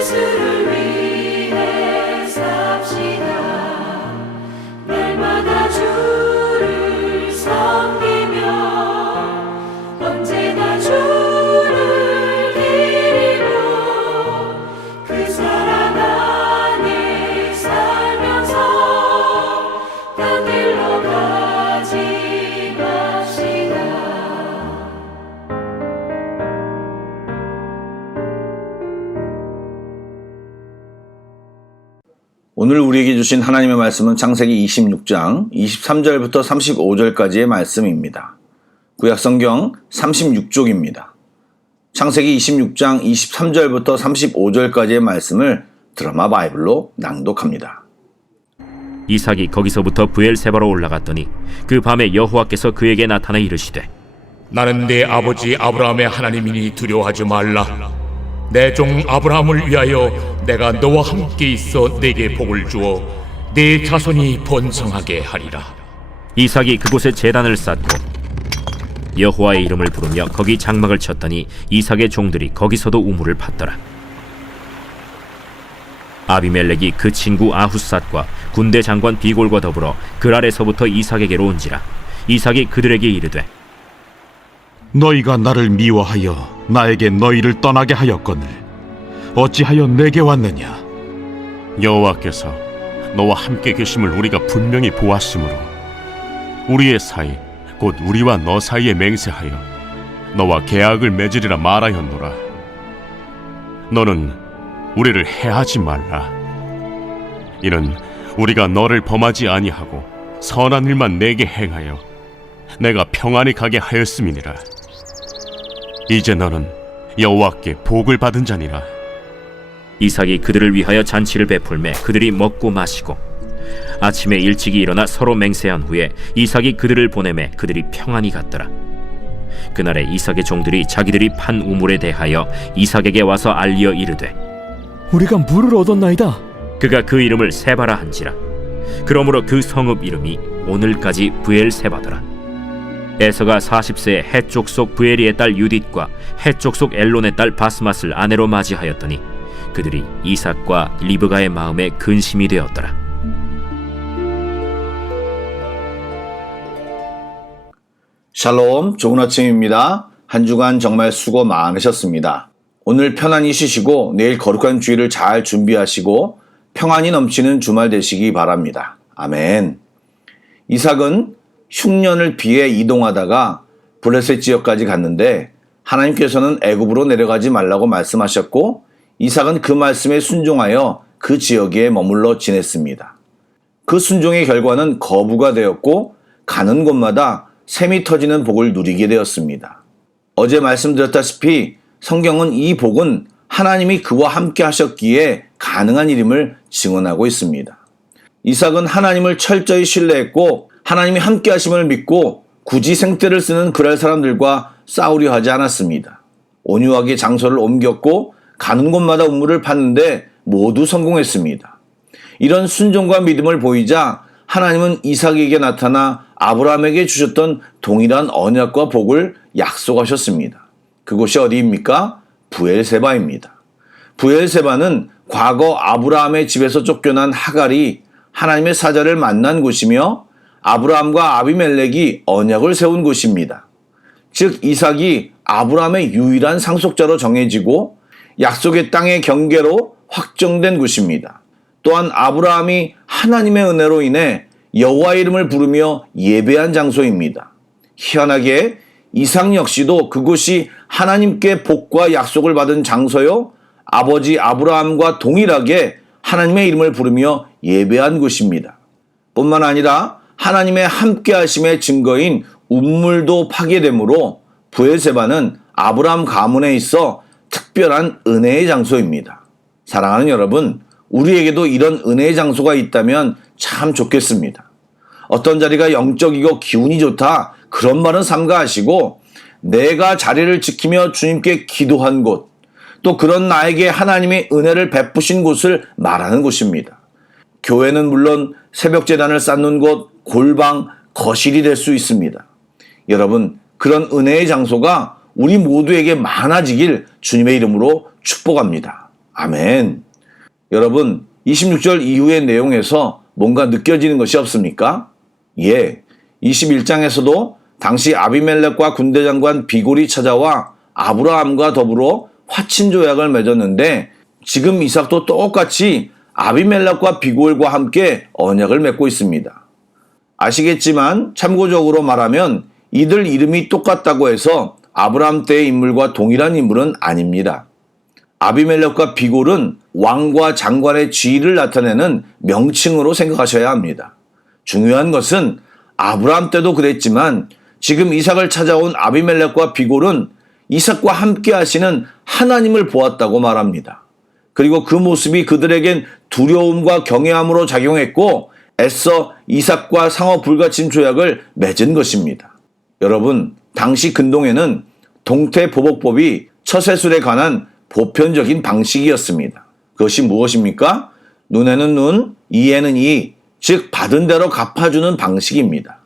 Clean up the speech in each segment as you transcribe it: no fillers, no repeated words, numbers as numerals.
예수를 위해 삽시다. 날마다 주를 섬기며 언제나 주를 기리고 그 사랑 안에 살면서 딴 길로 가지 맙시다. 오늘 우리에게 주신 하나님의 말씀은 창세기 26장 23절부터 35절까지의 말씀입니다. 구약성경 36쪽입니다. 창세기 26장 23절부터 35절까지의 말씀을 드라마 바이블로 낭독합니다. 이삭이 거기서부터 브엘세바로 올라갔더니 그 밤에 여호와께서 그에게 나타나 이르시되 나는 내 아버지 아브라함의 하나님이니 두려워하지 말라. 내 종 아브라함을 위하여 내가 너와 함께 있어 내게 복을 주어 네 자손이 번성하게 하리라. 이삭이 그곳에 제단을 쌓고 여호와의 이름을 부르며 거기 장막을 쳤더니 이삭의 종들이 거기서도 우물을 팠더라. 아비멜렉이 그 친구 아훗삿과 군대 장관 비골과 더불어 그랄에서부터 이삭에게로 온지라. 이삭이 그들에게 이르되 너희가 나를 미워하여 나에게 너희를 떠나게 하였거늘 어찌하여 내게 왔느냐? 여호와께서 너와 함께 계심을 우리가 분명히 보았으므로 우리의 사이 곧 우리와 너 사이에 맹세하여 너와 계약을 맺으리라 말하였노라. 너는 우리를 해하지 말라. 이는 우리가 너를 범하지 아니하고 선한 일만 내게 행하여 내가 평안히 가게 하였음이니라. 이제 너는 여호와께 복을 받은 자니라. 이삭이 그들을 위하여 잔치를 베풀매 그들이 먹고 마시고 아침에 일찍이 일어나 서로 맹세한 후에 이삭이 그들을 보내매 그들이 평안히 갔더라. 그날에 이삭의 종들이 자기들이 판 우물에 대하여 이삭에게 와서 알리어 이르되 우리가 물을 얻었나이다. 그가 그 이름을 세바라 한지라. 그러므로 그 성읍 이름이 오늘까지 브엘세바더라. 에서가 40세에 해쪽 속 브에리의 딸 유딧과 해쪽 속 엘론의 딸 바스맛을 아내로 맞이하였더니 그들이 이삭과 리브가의 마음에 근심이 되었더라. 샬롬, 좋은 아침입니다. 한 주간 정말 수고 많으셨습니다. 오늘 편안히 쉬시고 내일 거룩한 주일을 잘 준비하시고 평안이 넘치는 주말 되시기 바랍니다. 아멘. 이삭은 흉년을 피해 이동하다가 블레셋 지역까지 갔는데 하나님께서는 애굽으로 내려가지 말라고 말씀하셨고 이삭은 그 말씀에 순종하여 그 지역에 머물러 지냈습니다. 그 순종의 결과는 거부가 되었고 가는 곳마다 샘이 터지는 복을 누리게 되었습니다. 어제 말씀드렸다시피 성경은 이 복은 하나님이 그와 함께 하셨기에 가능한 일임을 증언하고 있습니다. 이삭은 하나님을 철저히 신뢰했고 하나님이 함께 하심을 믿고 굳이 생떼를 쓰는 그랄 사람들과 싸우려 하지 않았습니다. 온유하게 장소를 옮겼고 가는 곳마다 우물을 팠는데 모두 성공했습니다. 이런 순종과 믿음을 보이자 하나님은 이삭에게 나타나 아브라함에게 주셨던 동일한 언약과 복을 약속하셨습니다. 그곳이 어디입니까? 브엘세바입니다. 브엘세바는 과거 아브라함의 집에서 쫓겨난 하갈이 하나님의 사자를 만난 곳이며 아브라함과 아비멜렉이 언약을 세운 곳입니다. 즉 이삭이 아브라함의 유일한 상속자로 정해지고 약속의 땅의 경계로 확정된 곳입니다. 또한 아브라함이 하나님의 은혜로 인해 여호와의 이름을 부르며 예배한 장소입니다. 희한하게 이삭 역시도 그곳이 하나님께 복과 약속을 받은 장소요 아버지 아브라함과 동일하게 하나님의 이름을 부르며 예배한 곳입니다. 뿐만 아니라 하나님의 함께하심의 증거인 우물도 파괴되므로 브엘세바는 아브라함 가문에 있어 특별한 은혜의 장소입니다. 사랑하는 여러분, 우리에게도 이런 은혜의 장소가 있다면 참 좋겠습니다. 어떤 자리가 영적이고 기운이 좋다 그런 말은 삼가하시고 내가 자리를 지키며 주님께 기도한 곳, 또 그런 나에게 하나님의 은혜를 베푸신 곳을 말하는 곳입니다. 교회는 물론 새벽 제단을 쌓는 곳, 골방, 거실이 될 수 있습니다. 여러분, 그런 은혜의 장소가 우리 모두에게 많아지길 주님의 이름으로 축복합니다. 아멘. 여러분, 26절 이후의 내용에서 뭔가 느껴지는 것이 없습니까? 예, 21장에서도 당시 아비멜렉과 군대장관 비골이 찾아와 아브라함과 더불어 화친 조약을 맺었는데 지금 이삭도 똑같이 아비멜렉과 비골과 함께 언약을 맺고 있습니다. 아시겠지만 참고적으로 말하면 이들 이름이 똑같다고 해서 아브라함 때의 인물과 동일한 인물은 아닙니다. 아비멜렉과 비골은 왕과 장관의 지위를 나타내는 명칭으로 생각하셔야 합니다. 중요한 것은 아브라함 때도 그랬지만 지금 이삭을 찾아온 아비멜렉과 비골은 이삭과 함께 하시는 하나님을 보았다고 말합니다. 그리고 그 모습이 그들에겐 두려움과 경외함으로 작용했고 애써 이삭과 상호 불가침 조약을 맺은 것입니다. 여러분, 당시 근동에는 동태보복법이 처세술에 관한 보편적인 방식이었습니다. 그것이 무엇입니까? 눈에는 눈, 이에는 이, 즉 받은 대로 갚아주는 방식입니다.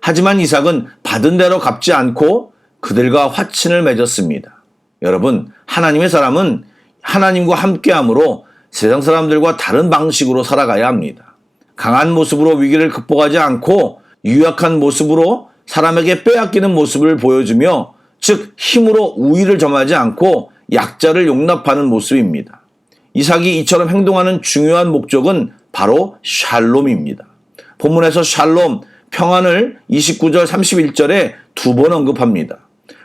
하지만 이삭은 받은 대로 갚지 않고 그들과 화친을 맺었습니다. 여러분, 하나님의 사람은 하나님과 함께함으로 세상 사람들과 다른 방식으로 살아가야 합니다. 강한 모습으로 위기를 극복하지 않고 유약한 모습으로 사람에게 빼앗기는 모습을 보여주며 즉 힘으로 우위를 점하지 않고 약자를 용납하는 모습입니다. 이삭이 이처럼 행동하는 중요한 목적은 바로 샬롬입니다. 본문에서 샬롬, 평안을 29절 31절에 두 번 언급합니다.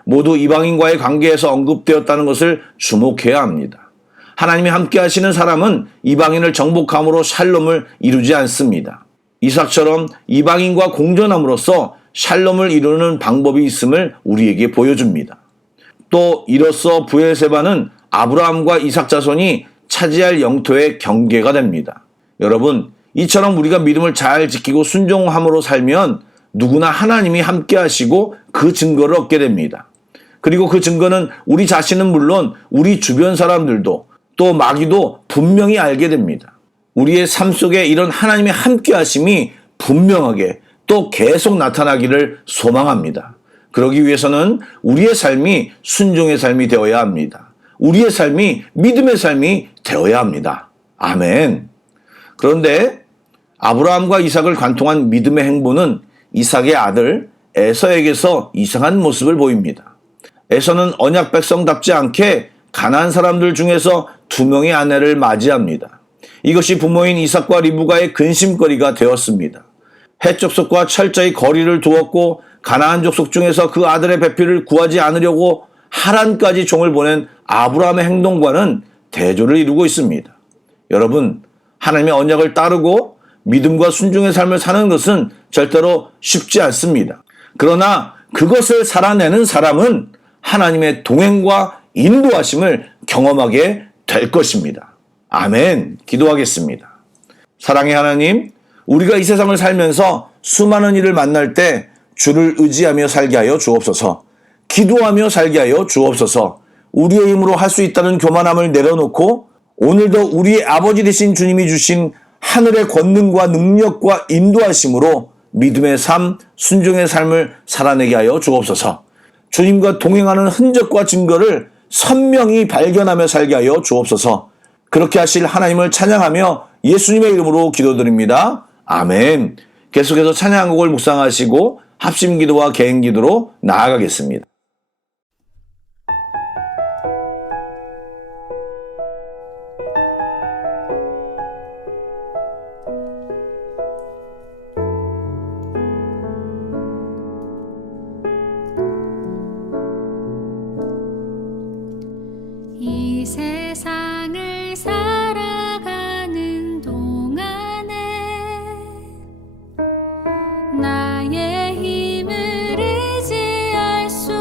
모두 이방인과의 관계에서 언급되었다는 것을 주목해야 합니다. 하나님이 함께 하시는 사람은 이방인을 정복함으로 샬롬을 이루지 않습니다. 이삭처럼 이방인과 공존함으로써 샬롬을 이루는 방법이 있음을 우리에게 보여줍니다. 또 이로써 브엘세바는 아브라함과 이삭 자손이 차지할 영토의 경계가 됩니다. 여러분, 이처럼 우리가 믿음을 잘 지키고 순종함으로 살면 누구나 하나님이 함께 하시고 그 증거를 얻게 됩니다. 그리고 그 증거는 우리 자신은 물론 우리 주변 사람들도 또 마귀도 분명히 알게 됩니다. 우리의 삶 속에 이런 하나님의 함께 하심이 분명하게 또 계속 나타나기를 소망합니다. 그러기 위해서는 우리의 삶이 순종의 삶이 되어야 합니다. 우리의 삶이 믿음의 삶이 되어야 합니다. 아멘. 그런데 아브라함과 이삭을 관통한 믿음의 행보는 이삭의 아들 에서에게서 이상한 모습을 보입니다. 에서는 언약 백성답지 않게 가나안 사람들 중에서 2명의 아내를 맞이합니다. 이것이 부모인 이삭과 리브가의 근심거리가 되었습니다. 헷 족속과 철저히 거리를 두었고 가나안 족속 중에서 그 아들의 배필을 구하지 않으려고 하란까지 종을 보낸 아브라함의 행동과는 대조를 이루고 있습니다. 여러분, 하나님의 언약을 따르고 믿음과 순종의 삶을 사는 것은 절대로 쉽지 않습니다. 그러나 그것을 살아내는 사람은 하나님의 동행과 인도하심을 경험하게 될 것입니다. 아멘. 기도하겠습니다. 사랑의 하나님, 우리가 이 세상을 살면서 수많은 일을 만날 때 주를 의지하며 살게 하여 주옵소서. 기도하며 살게 하여 주옵소서. 우리의 힘으로 할 수 있다는 교만함을 내려놓고 오늘도 우리의 아버지 되신 주님이 주신 하늘의 권능과 능력과 인도하심으로 믿음의 삶, 순종의 삶을 살아내게 하여 주옵소서. 주님과 동행하는 흔적과 증거를 선명히 발견하며 살게 하여 주옵소서. 그렇게 하실 하나님을 찬양하며 예수님의 이름으로 기도드립니다. 아멘. 계속해서 찬양곡을 묵상하시고 합심기도와 개인기도로 나아가겠습니다. 이 세상을 살아가는 동안에 나의 힘을 의지할 수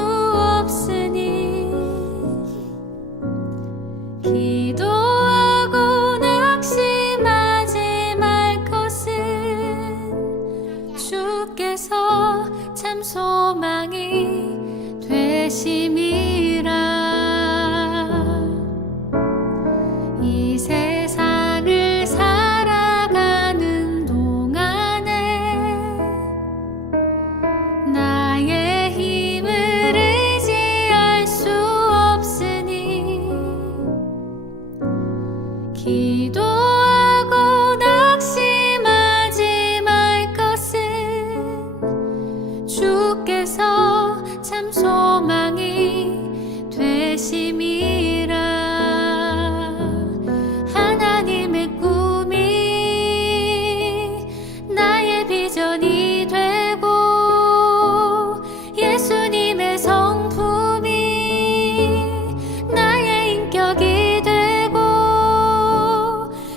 기도하고 낙심하지 말 것은 주께서 참 소망이 되심이라. 하나님의 꿈이 나의 비전이 되고 예수님의 성품이 나의 인격이 되고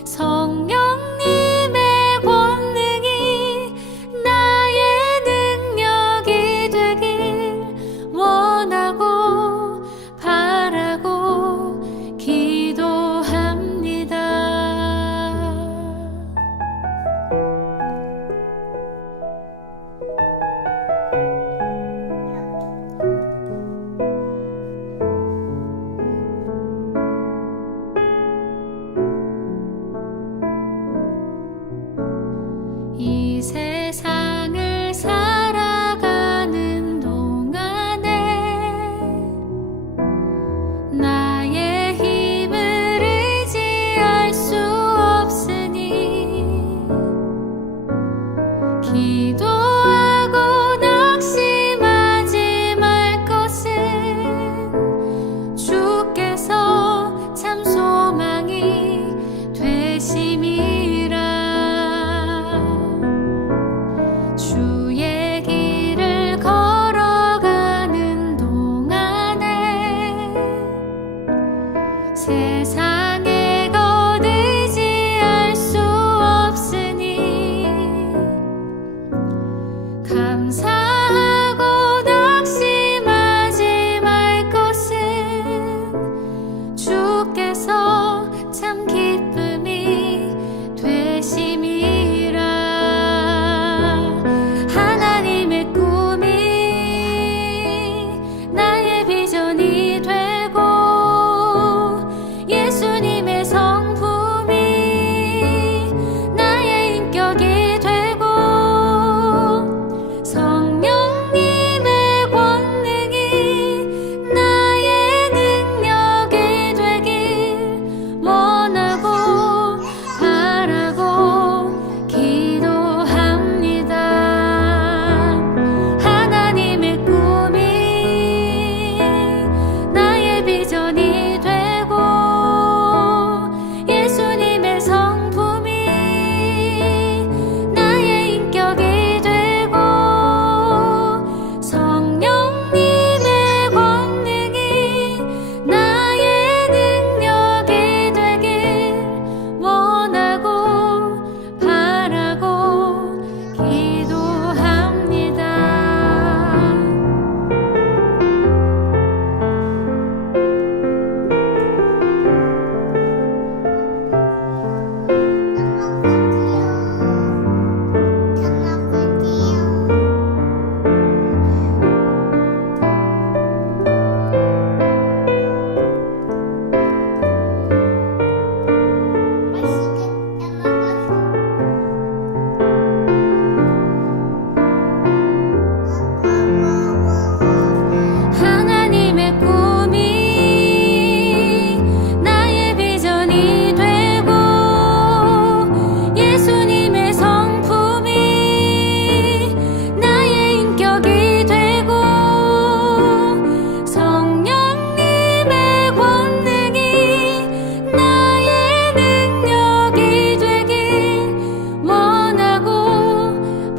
성령님의 권능이 나의 능력이 되길 원하고 바라고 기도합니다. 이 세상을 살아가는 동안에 나의 힘을 의지할 수 없으니 기도하고 낙심하지 말 것은 주께서 참 소망이 되심이라. 주의 길을 걸어가는 동안에 세상의 것 의지할 수 없으니 감사하고 낙심하지 말 것은 주께서 참 기쁨이 되심이라. 하나님의 꿈이 나의 비전이 되고 예수님의 성품이 나의 인격이 되고 성령님의 권능이 나의 능력이 되길 원하고 바라고 기도합니다. 하나님의 꿈이 나의 비전이 되고 예수님의 성품이 나의 인격이 되고 성령님의 권능이 나의 능력이 되길 원하고 바라고 기도합니다. 하나님의 꿈이 나의 비전이 되고 예수님의 성품이 나의 인격이 되고 성령님의 권능이 나의 능력이 되길 원하고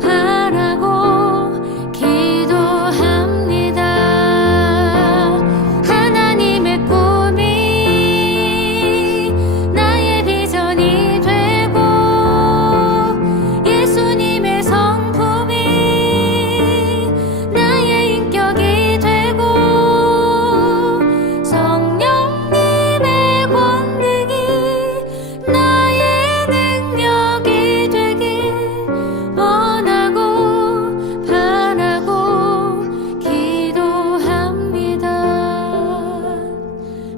바라고 기도합니다. 하나님의 꿈이 나의 비전이 되고 예수님의 성품이 나의 인격이 되고 성령님의 권능이 나의 능력이 되길 원하고 바라고 기도합니다.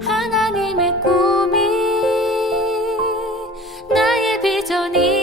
하나님의 꿈이 나의 비전이